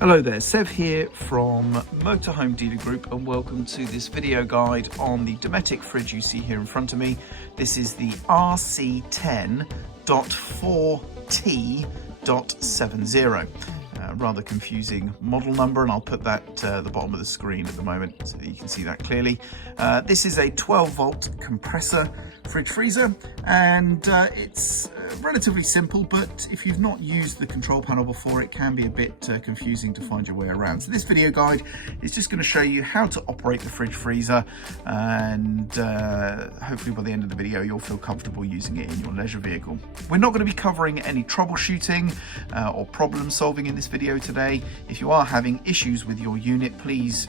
Hello there, Sev here from Motorhome Dealer Group, and welcome to this video guide on the Dometic fridge you see here in front of me. This is the RC10.4T.70. Rather confusing model number, and I'll put that at the bottom of the screen at the moment so that you can see that clearly. This is a 12-volt compressor fridge freezer, and it's relatively simple, but if you've not used the control panel before, it can be a bit confusing to find your way around. So this video guide is just going to show you how to operate the fridge freezer, and hopefully by the end of the video you'll feel comfortable using it in your leisure vehicle. We're not going to be covering any troubleshooting or problem solving in this video today. If you are having issues with your unit, please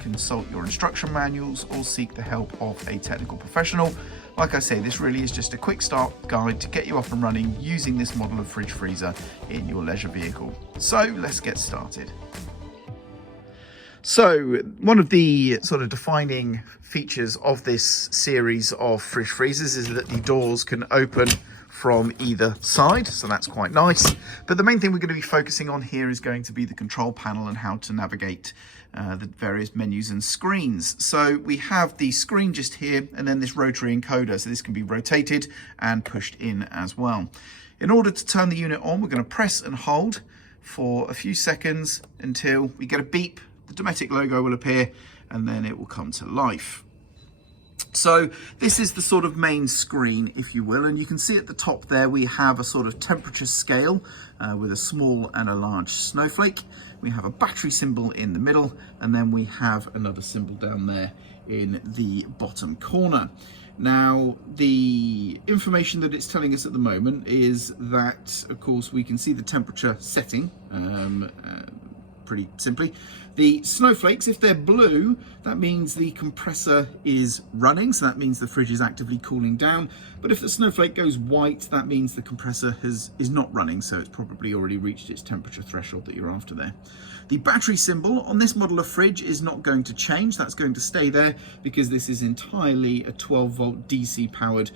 consult your instruction manuals or seek the help of a technical professional. Like I say, this really is just a quick start guide to get you up and running using this model of fridge freezer in your leisure vehicle. So let's get started. So one of the sort of defining features of this series of fridge freezers is that the doors can open from either side, so that's quite nice. But the main thing we're going to be focusing on here is going to be the control panel and how to navigate the various menus and screens. So we have the screen just here, and then this rotary encoder, so this can be rotated and pushed in as well. In order to turn the unit on, we're going to press and hold for a few seconds until we get a beep. The Dometic logo will appear and then it will come to life. So this is the sort of main screen, if you will, and you can see at the top there we have a sort of temperature scale with a small and a large snowflake. We have a battery symbol in the middle, and then we have another symbol down there in the bottom corner. Now, the information that it's telling us at the moment is that, of course, we can see the temperature setting pretty simply. The snowflakes, if they're blue, that means the compressor is running, so that means the fridge is actively cooling down. But if the snowflake goes white, that means the compressor is not running, so it's probably already reached its temperature threshold that you're after there. The battery symbol on this model of fridge is not going to change. That's going to stay there because this is entirely a 12-volt DC powered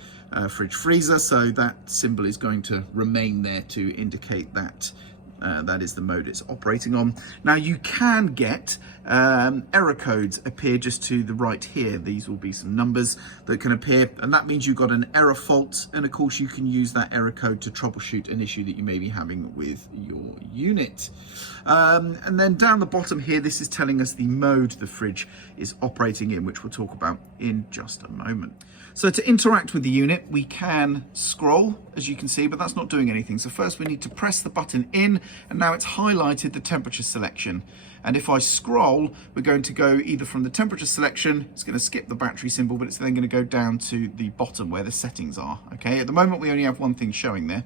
fridge freezer, so that symbol is going to remain there to indicate that that is the mode it's operating on. Now you can get error codes appear just to the right here. These will be some numbers that can appear, and that means you've got an error fault, and of course you can use that error code to troubleshoot an issue that you may be having with your unit. And then down the bottom here, this is telling us the mode the fridge is operating in, which we'll talk about in just a moment. So to interact with the unit, we can scroll, as you can see, but that's not doing anything. So first we need to press the button in, and now it's highlighted the temperature selection. And if I scroll, we're going to go either from the temperature selection, it's going to skip the battery symbol, but it's then going to go down to the bottom where the settings are. Okay, at the moment we only have one thing showing there,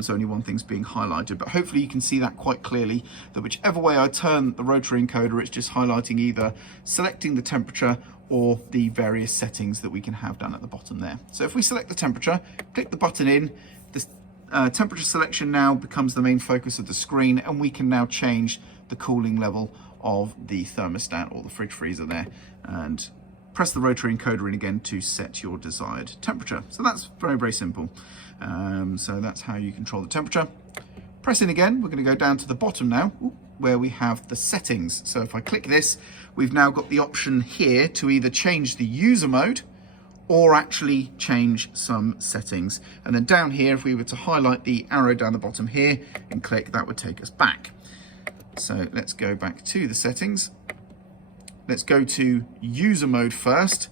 so only one thing's being highlighted, but hopefully you can see that quite clearly, that whichever way I turn the rotary encoder, it's just highlighting either selecting the temperature or the various settings that we can have down at the bottom there. So if we select the temperature, click the button in, the temperature selection now becomes the main focus of the screen, and we can now change the cooling level of the thermostat or the fridge freezer there, and press the rotary encoder in again to set your desired temperature. So that's very, very simple. So that's how you control the temperature. Press in again, we're going to go down to the bottom now, where we have the settings. So if I click this, we've now got the option here to either change the user mode or actually change some settings. And then down here, if we were to highlight the arrow down the bottom here and click, that would take us back. So let's go back to the settings. Let's go to user mode first.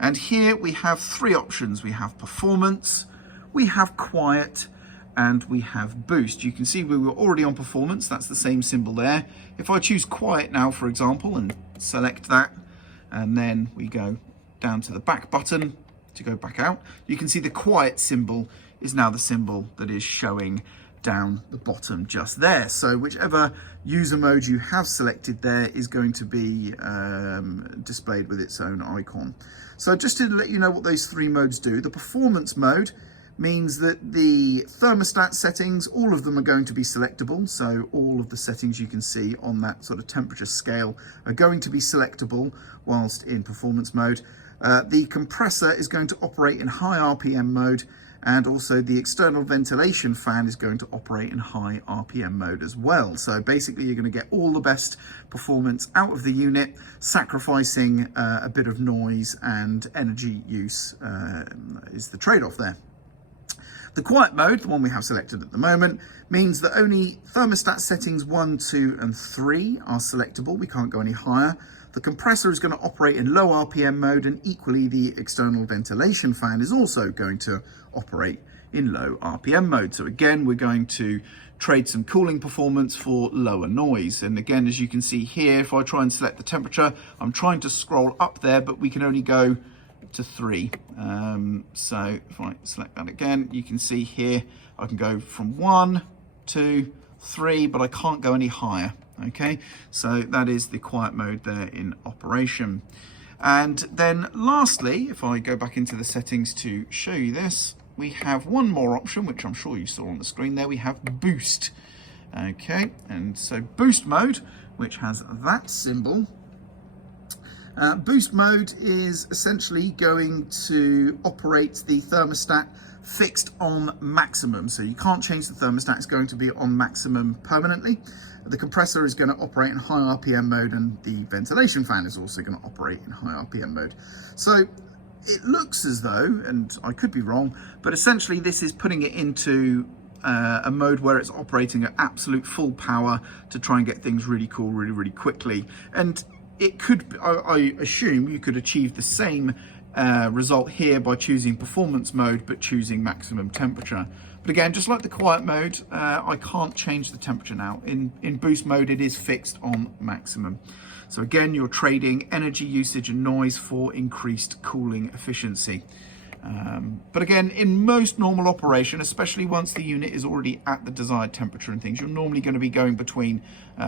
And here we have three options. We have performance, we have quiet, and we have boost. You can see we were already on performance, that's the same symbol there. If I choose quiet now, for example, and select that, and then we go down to the back button to go back out, you can see the quiet symbol is now the symbol that is showing down the bottom just there. So whichever user mode you have selected there is going to be displayed with its own icon. So just to let you know what those three modes do, the performance mode means that the thermostat settings, all of them are going to be selectable. So all of the settings you can see on that sort of temperature scale are going to be selectable whilst in performance mode. The compressor is going to operate in high RPM mode, And also the external ventilation fan is going to operate in high RPM mode as well. So basically you're going to get all the best performance out of the unit, sacrificing a bit of noise and energy use is the trade-off there. The quiet mode, the one we have selected at the moment, means that only thermostat settings 1, 2 and 3 are selectable. We can't go any higher. The compressor is going to operate in low RPM mode, and equally the external ventilation fan is also going to operate in low RPM mode. So again, we're going to trade some cooling performance for lower noise. And again, as you can see here, if I try and select the temperature, I'm trying to scroll up there, but we can only go to 3. So if I select that again, you can see here, I can go from 1, 2, 3, but I can't go any higher. Okay, so that is the quiet mode there in operation. And then lastly, if I go back into the settings to show you this, we have one more option, which I'm sure you saw on the screen there. We have boost. Okay, and so boost mode, which has that symbol. Boost mode is essentially going to operate the thermostat fixed on maximum. So you can't change the thermostat, it's going to be on maximum permanently. The compressor is going to operate in high RPM mode, and the ventilation fan is also going to operate in high RPM mode. So it looks as though, and I could be wrong, but essentially this is putting it into a mode where it's operating at absolute full power to try and get things really cool really quickly. And it could, I assume you could achieve the same result here by choosing performance mode but choosing maximum temperature. But again, just like the quiet mode, I can't change the temperature now. In boost mode, it is fixed on maximum. So again, you're trading energy usage and noise for increased cooling efficiency. But again, in most normal operation, especially once the unit is already at the desired temperature and things, you're normally going to be going between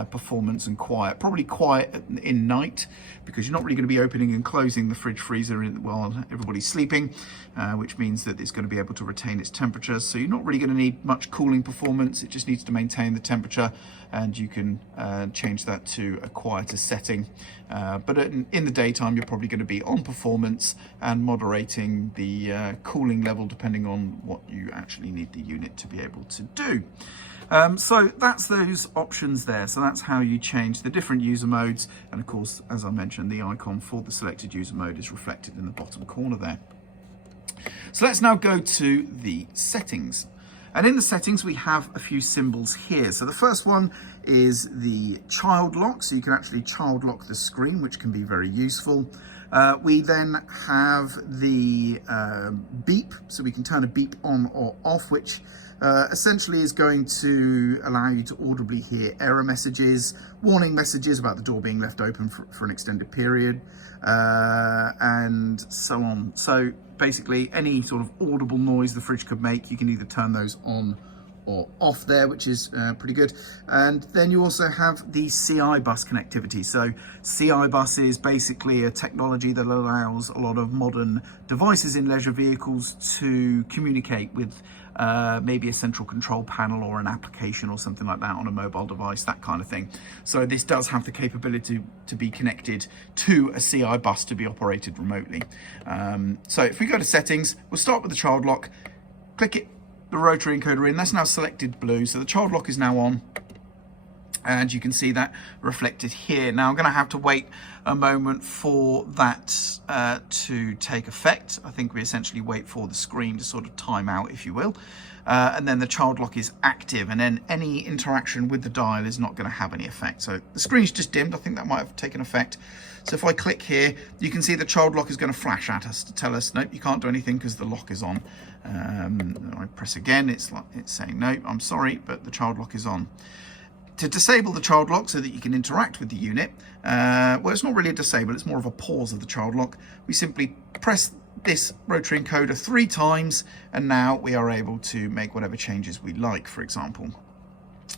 performance and quiet. Probably quiet in night, because you're not really going to be opening and closing the fridge freezer while everybody's sleeping, which means that it's going to be able to retain its temperature. So you're not really going to need much cooling performance. It just needs to maintain the temperature, and you can change that to a quieter setting. But in the daytime, you're probably going to be on performance and moderating the cooling level depending on what you actually need the unit to be able to do. So that's those options there. So that's how you change the different user modes. And of course, as I mentioned, the icon for the selected user mode is reflected in the bottom corner there. So let's now go to the settings. And in the settings, we have a few symbols here. So the first one is the child lock. So you can actually child lock the screen, which can be very useful. We then have the beep. So we can turn a beep on or off, which essentially is going to allow you to audibly hear error messages, warning messages about the door being left open for an extended period, and so on. So basically any sort of audible noise the fridge could make, you can either turn those on or off there, which is pretty good. And then you also have the CI bus connectivity. So CI bus is basically a technology that allows a lot of modern devices in leisure vehicles to communicate with maybe a central control panel or an application or something like that on a mobile device, that kind of thing. So this does have the capability to be connected to a CI bus to be operated remotely. So if we go to settings, we'll start with the child lock, click it, the rotary encoder in, that's now selected blue, so the child lock is now on, and you can see that reflected here. Now I'm going to have to wait a moment for that to take effect. I think we essentially wait for the screen to sort of time out, if you will, and then the child lock is active, and then any interaction with the dial is not going to have any effect. So the screen's just dimmed. I think that might have taken effect. So if I click here, you can see the child lock is going to flash at us to tell us, nope, you can't do anything because the lock is on. I press again, it's saying, no, I'm sorry, but the child lock is on. To disable the child lock so that you can interact with the unit, well, it's not really a disable, it's more of a pause of the child lock. We simply press this rotary encoder 3 times, and now we are able to make whatever changes we like, for example.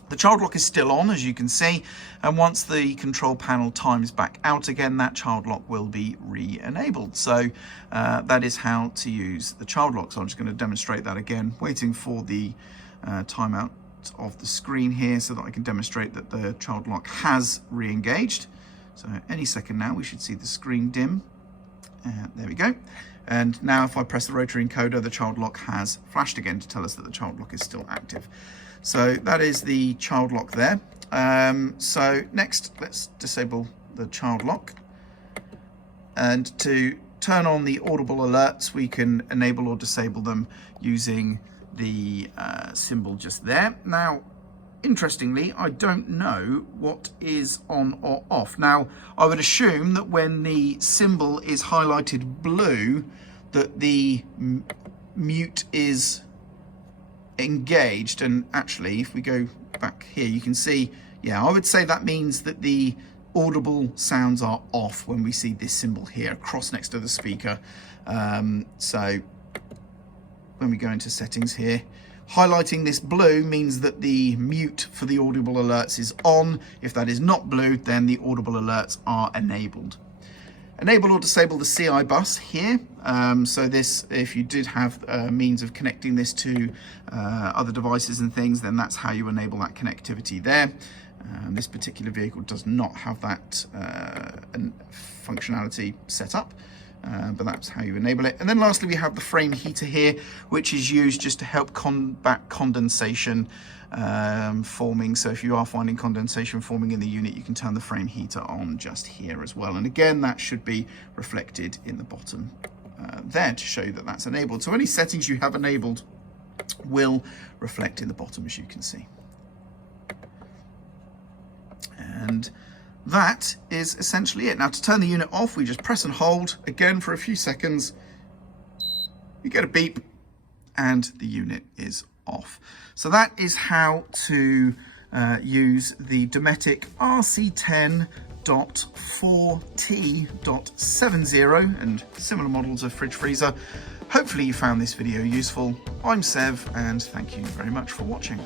The child lock is still on, as you can see, and once the control panel times back out again, that child lock will be re-enabled. So that is how to use the child lock. So I'm just going to demonstrate that again, waiting for the timeout of the screen here so that I can demonstrate that the child lock has re-engaged. So any second now we should see the screen dim. There we go. And now if I press the rotary encoder, the child lock has flashed again to tell us that the child lock is still active. So that is the child lock there. So next, let's disable the child lock. And to turn on the audible alerts, we can enable or disable them using the symbol just there. Now, interestingly, I don't know what is on or off. Now, I would assume that when the symbol is highlighted blue, that the mute is engaged. And actually, if we go back here, you can see, yeah, I would say that means that the audible sounds are off when we see this symbol here across next to the speaker. So when we go into settings here, highlighting this blue means that the mute for the audible alerts is on. If that is not blue, then the audible alerts are enabled. Enable or disable the CI bus here. So this, if you did have means of connecting this to other devices and things, then that's how you enable that connectivity there. This particular vehicle does not have that functionality set up. But that's how you enable it. And then lastly, we have the frame heater here, which is used just to help combat condensation forming. So if you are finding condensation forming in the unit, you can turn the frame heater on just here as well. And again, that should be reflected in the bottom there to show you that that's enabled. So any settings you have enabled will reflect in the bottom, as you can see. And that is essentially it. Now, to turn the unit off, we just press and hold again for a few seconds. You get a beep and the unit is off. So that is how to use the Dometic RC10.4T.70 and similar models of fridge freezer. Hopefully you found this video useful. I'm Sev, and thank you very much for watching.